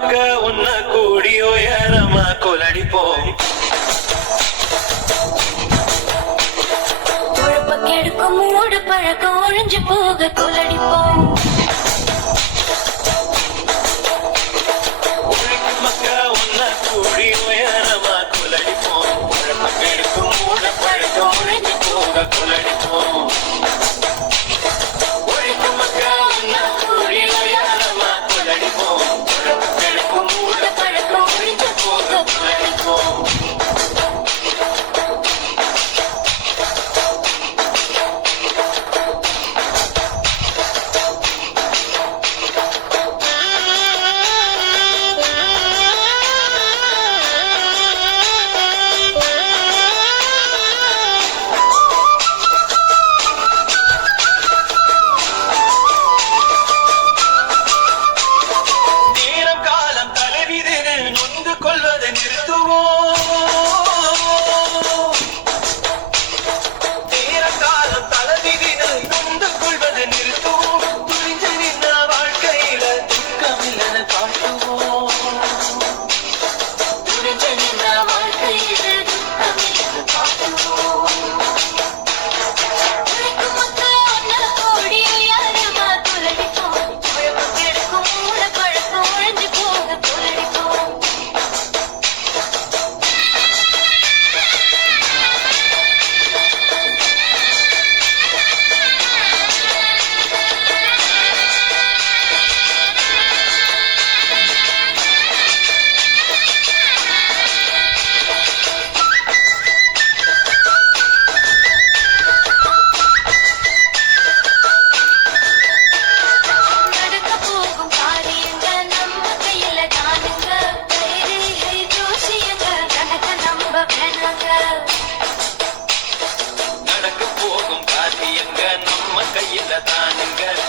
மக்க உன்ன கூடி உயரமா கொலடிப்போம். கெடுக்கும் மூடு பழக்கம் ஒழிஞ்சு போக கொலடிப்போம். மக்க உன்ன கூடி உயரமா கொலடிப்போம். கெடுக்கும் மூடு பழக்கம் ஒழிஞ்சு போக கொலடிப்போம். கொள்வதை நிறுத்துவோம். நேர காலம் தலைவிதிகள் நொந்து கொள்வதை நிறுத்துவோம். துணிஞ்சு நின்ன வாழ்க்கையில துக்கமில்லன காட்டுவோம். துணிஞ்சு நின்ன வாழ்க்கையில துக்கமில்லன காட்டுவோம். நடக்க போகும் காரியங்க நம்ம கையில தானுங்க.